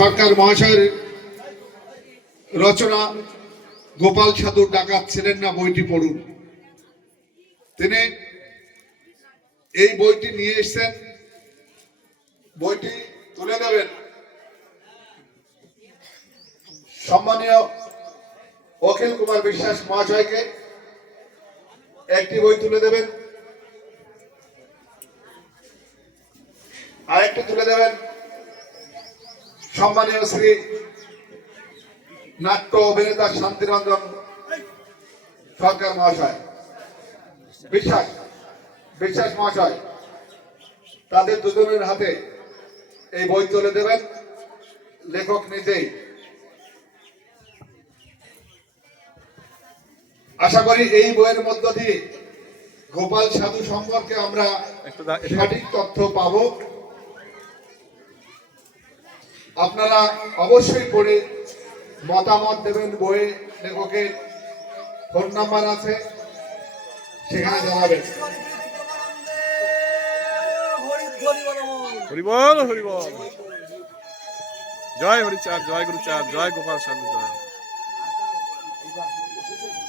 সরকার মহাশয়ের রচনা গোপাল সাধুর ডাকাত ছিলেন না বইটি পড়ুন। তিনি এই বইটি নিয়ে এসেছেন, বইটি তুলে দেবেন সম্মানীয় অখিল কুমার বিশ্বাস মহাশয়কে। একটি বই তুলে দেবেন, আরেকটি তুলে দেবেন সম্মানীয় শ্রী নাট্য অভিনেতা শান্তিরঞ্জন সরকার মহাশয়, বিশ্বাস মহাশয়। তাদের দুজনের হাতে এই বই তুলে দেবেন লেখক নিজেই। আশা করি এই বইয়ের মধ্য দিয়ে গোপাল সাধু সম্পর্কে আমরা সঠিক তথ্য পাব। আপনারা অবশ্যই পড়ে মতামত দেবেন। বইয়ে লেখকের ফোন নাম্বার আছে, সেখানে জানাবেন। হরিবল হরিবল, জয় হরিচাঁদ, জয় গুরুচাঁদ, জয় গোপাল সাধু, জয়।